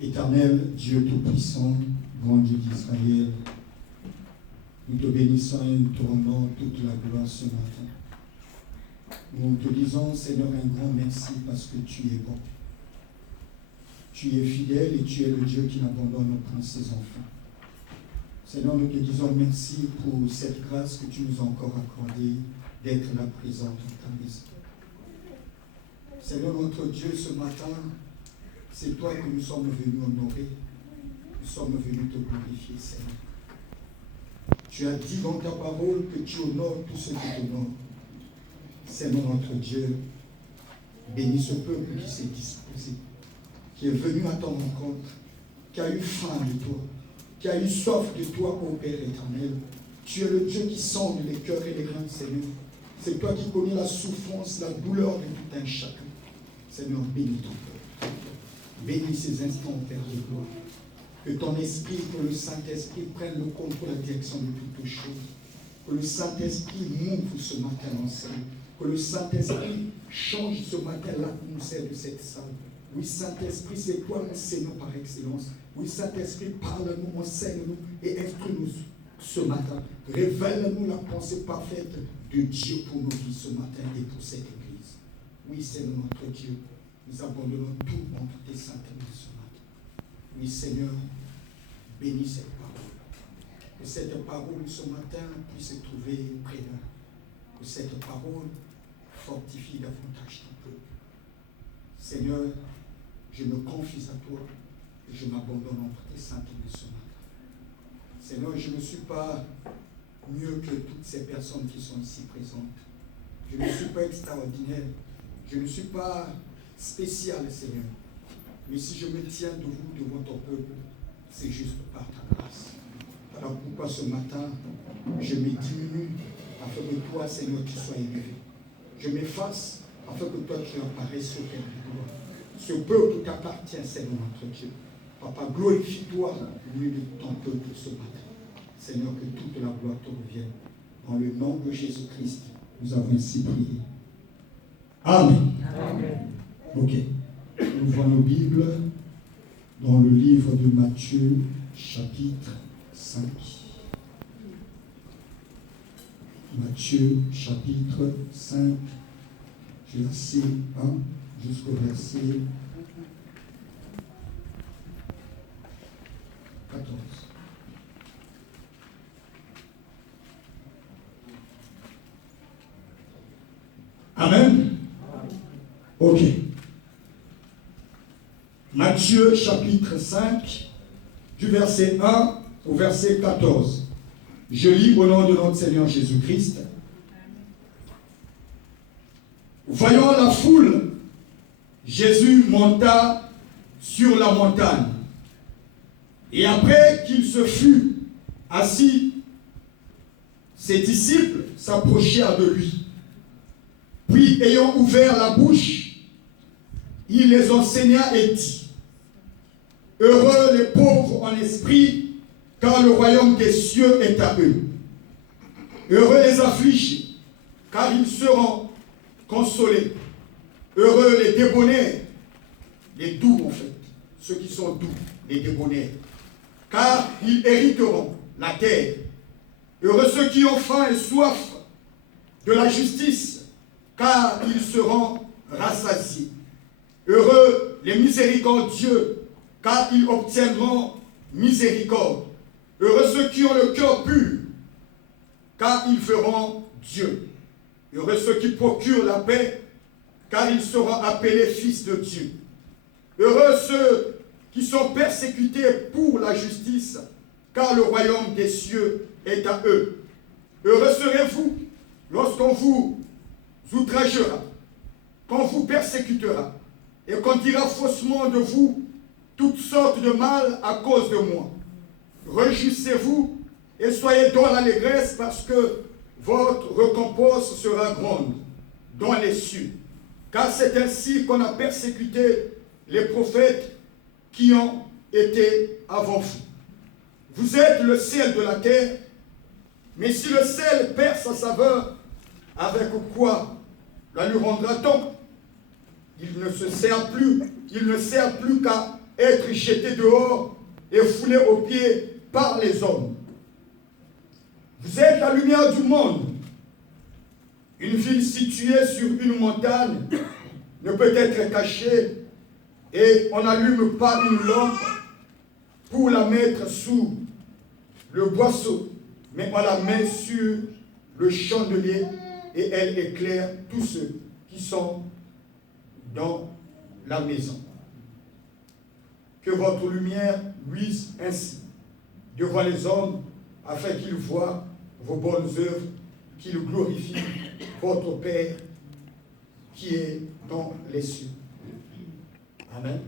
Éternel, Dieu Tout-Puissant, grand Dieu d'Israël, nous te bénissons et nous te rendons toute la gloire ce matin. Nous te disons, Seigneur, un grand merci parce que tu es bon. Tu es fidèle et tu es le Dieu qui n'abandonne aucun de ses enfants. Seigneur, nous te disons merci pour cette grâce que tu nous as encore accordée d'être là présente en ta maison. Seigneur, notre Dieu, ce matin, c'est toi que nous sommes venus honorer. Nous sommes venus te glorifier, Seigneur. Tu as dit dans ta parole que tu honores tous ceux qui t'honorent. Seigneur, notre Dieu, bénis ce peuple qui s'est disposé, qui est venu à ton rencontre, qui a eu faim de toi, qui a eu soif de toi, ô Père éternel. Tu es le Dieu qui sonde les cœurs et les reins, Seigneur. C'est toi qui connais la souffrance, la douleur de tout un chacun. Seigneur, bénis ton peuple. Bénis ces instants, Père de gloire. Que ton esprit, que le Saint-Esprit prenne le contrôle, la direction de toutes choses. Que le Saint-Esprit m'ouvre ce matin l'ensemble. Que le Saint-Esprit change ce matin l'atmosphère de cette salle. Oui, Saint-Esprit, c'est toi l'enseignant par excellence. Oui, Saint-Esprit, parle-nous, enseigne-nous et instruis-nous ce matin. Révèle-nous la pensée parfaite de Dieu pour nos vies ce matin et pour cette Église. Oui, Seigneur notre Dieu, nous abandonnons tout entre tes saintes mains ce matin. Oui, Seigneur, bénis cette parole. Que cette parole ce matin puisse se trouver près d'eux. Que cette parole fortifie davantage ton peuple. Seigneur, je me confie à toi et je m'abandonne entre tes saintes mains ce matin. Seigneur, je ne suis pas mieux que toutes ces personnes qui sont ici présentes. Je ne suis pas extraordinaire. Je ne suis pas spécial, Seigneur. Mais si je me tiens debout devant ton peuple, c'est juste par ta grâce. Alors pourquoi ce matin, je me diminue afin que toi, Seigneur, tu sois élevé. Je m'efface afin que toi, tu apparaisses au Père de gloire. Ce peuple t'appartient, Seigneur notre Dieu. Papa, glorifie-toi au milieu de ton peuple ce matin. Seigneur, que toute la gloire te revienne. Dans le nom de Jésus-Christ, nous avons ainsi prié. Amen. Amen. Ok. Nous voyons nos Bibles dans le livre de Matthieu, chapitre 5. Matthieu, chapitre 5, verset 1 jusqu'au verset 14. Amen. Ok. Matthieu chapitre 5, du verset 1 au verset 14. Je lis au nom de notre Seigneur Jésus-Christ. Voyant la foule, Jésus monta sur la montagne. Et après qu'il se fut assis, ses disciples s'approchèrent de lui. Puis, ayant ouvert la bouche, il les enseigna et dit: Heureux les pauvres en esprit, car le royaume des cieux est à eux. Heureux les affligés, car ils seront consolés. Heureux les débonnaires, les doux en fait, ceux qui sont doux, les débonnaires, car ils hériteront la terre. Heureux ceux qui ont faim et soif de la justice, car ils seront rassasiés. Heureux les miséricordieux, car ils obtiendront miséricorde. Heureux ceux qui ont le cœur pur, car ils verront Dieu. Heureux ceux qui procurent la paix, car ils seront appelés fils de Dieu. Heureux ceux qui sont persécutés pour la justice, car le royaume des cieux est à eux. Heureux serez-vous lorsqu'on vous outragera, qu'on vous persécutera, et qu'on dira faussement de vous toutes sortes de mal à cause de moi. Réjouissez-vous et soyez dans l'allégresse, parce que votre récompense sera grande dans les cieux. Car c'est ainsi qu'on a persécuté les prophètes qui ont été avant vous. Vous êtes le sel de la terre, mais si le sel perd sa saveur, avec quoi la lui rendra-t-on? Il ne sert plus qu'à être jeté dehors et foulé aux pieds par les hommes. Vous êtes la lumière du monde. Une ville située sur une montagne ne peut être cachée et on n'allume pas une lampe pour la mettre sous le boisseau, mais on la met sur le chandelier et elle éclaire tous ceux qui sont dans la maison. Que votre lumière luise ainsi devant les hommes, afin qu'ils voient vos bonnes œuvres, qu'ils glorifient votre Père qui est dans les cieux. Amen.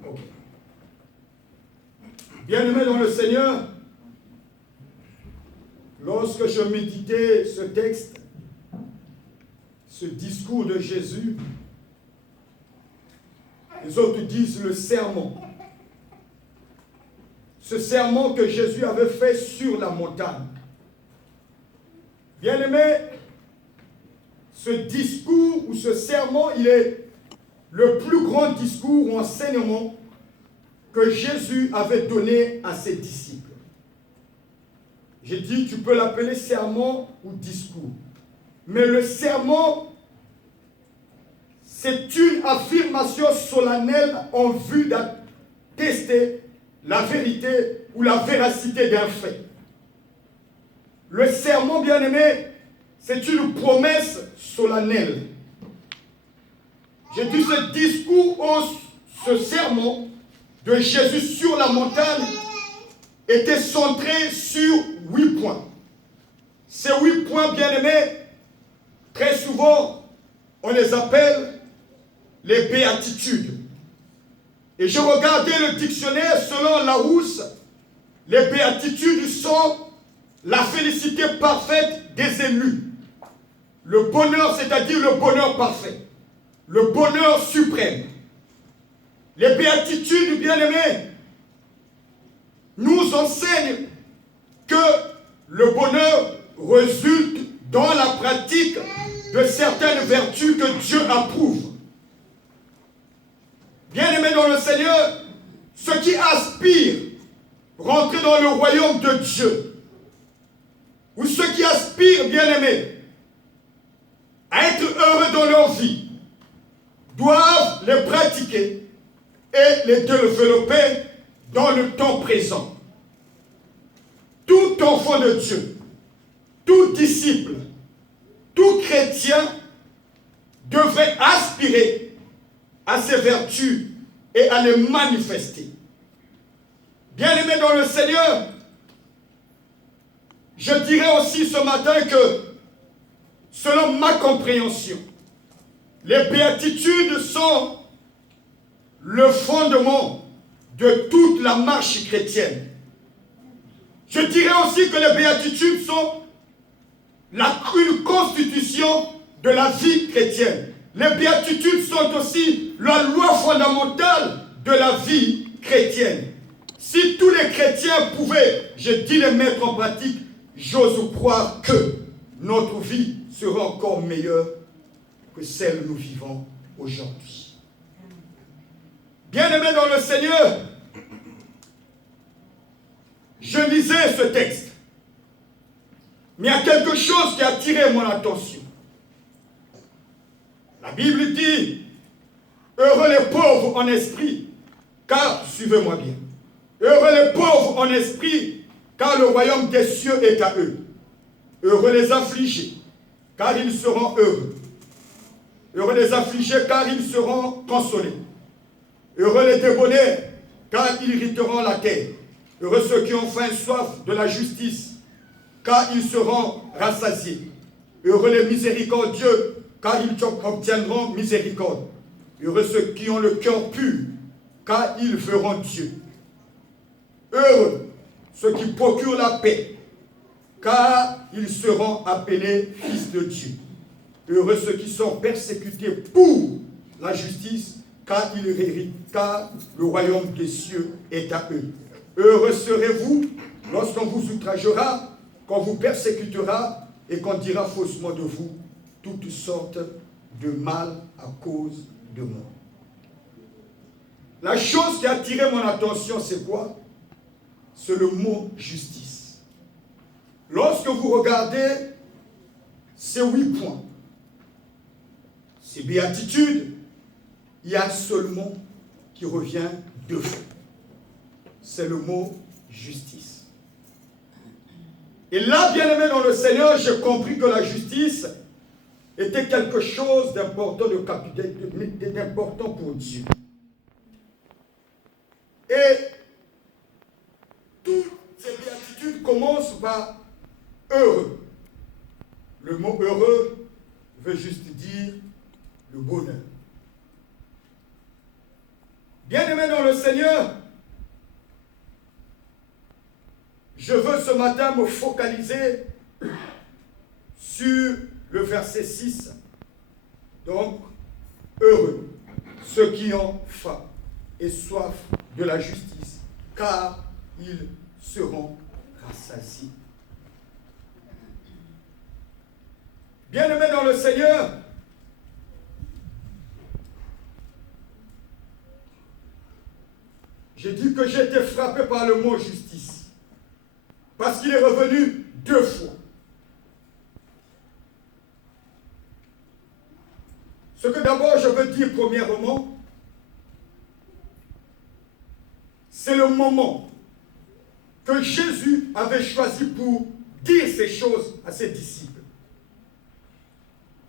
Okay. Bien-aimés dans le Seigneur, lorsque je méditais ce texte, ce discours de Jésus, les autres disent le sermon. Ce sermon que Jésus avait fait sur la montagne. Bien-aimé, ce discours ou ce sermon, il est le plus grand discours ou enseignement que Jésus avait donné à ses disciples. J'ai dit, tu peux l'appeler sermon ou discours. Mais le sermon, c'est une affirmation solennelle en vue d'attester la vérité ou la véracité d'un fait. Le sermon, bien-aimé, c'est une promesse solennelle. J'ai dit ce discours, ce sermon de Jésus sur la montagne était centré sur 8 points. Ces 8 points, bien-aimés, très souvent, on les appelle les béatitudes. Et je regardais le dictionnaire, selon Larousse, les béatitudes sont la félicité parfaite des élus. Le bonheur, c'est-à-dire le bonheur parfait. Le bonheur suprême. Les béatitudes, bien-aimés, nous enseignent que le bonheur résulte dans la pratique de certaines vertus que Dieu approuve. Bien-aimés dans le Seigneur, ceux qui aspirent rentrer dans le royaume de Dieu, ou ceux qui aspirent, bien-aimés, à être heureux dans leur vie, doivent les pratiquer et les développer dans le temps présent. Tout enfant de Dieu, tout disciple, tout chrétien devrait aspirer à ces vertus et à les manifester. Bien-aimés dans le Seigneur, je dirais aussi ce matin que, selon ma compréhension, les béatitudes sont le fondement de toute la marche chrétienne. Je dirais aussi que les béatitudes sont une constitution de la vie chrétienne. Les béatitudes sont aussi la loi fondamentale de la vie chrétienne. Si tous les chrétiens pouvaient, je dis, les mettre en pratique, j'ose croire que notre vie sera encore meilleure que celle que nous vivons aujourd'hui. Bien-aimés dans le Seigneur, je lisais ce texte, mais il y a quelque chose qui a attiré mon attention. La Bible dit, heureux les pauvres en esprit, car, suivez-moi bien, heureux les pauvres en esprit, car le royaume des cieux est à eux. Heureux les affligés, car ils seront heureux. Heureux les affligés, car ils seront consolés. Heureux les débonnaires, car ils hériteront la terre. Heureux ceux qui ont faim et soif de la justice, car ils seront rassasiés. Heureux les miséricordieux, car ils obtiendront miséricorde. Heureux ceux qui ont le cœur pur, car ils verront Dieu. Heureux ceux qui procurent la paix, car ils seront appelés fils de Dieu. Heureux ceux qui sont persécutés pour la justice, car ils héritent, car le royaume des cieux est à eux. Heureux serez-vous lorsqu'on vous outragera, qu'on vous persécutera et qu'on dira faussement de vous toutes sortes de mal à cause de moi. la chose qui a attiré mon attention, c'est quoi? C'est le mot justice. Lorsque vous regardez ces 8 points, ces béatitudes, il y a un seul mot qui revient 2 fois. C'est le mot justice. Et là, bien-aimé dans le Seigneur, j'ai compris que la justice était quelque chose d'important, d'important pour Dieu. Et toutes ces béatitudes commencent par heureux. Le mot heureux veut juste dire le bonheur. Bien-aimé dans le Seigneur, je veux ce matin me focaliser sur le verset 6. Donc, heureux ceux qui ont faim et soif de la justice, car ils seront rassasiés. Bien-aimé dans le Seigneur, j'ai dit que j'ai été frappé par le mot justice, parce qu'il est revenu 2 fois. Ce que d'abord je veux dire premièrement, c'est le moment que Jésus avait choisi pour dire ces choses à ses disciples.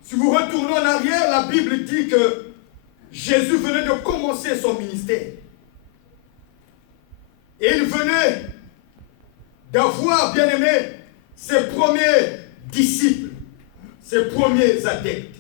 Si vous retournez en arrière, la Bible dit que Jésus venait de commencer son ministère. Et il venait d'avoir, bien aimé, ses premiers disciples, ses premiers adeptes.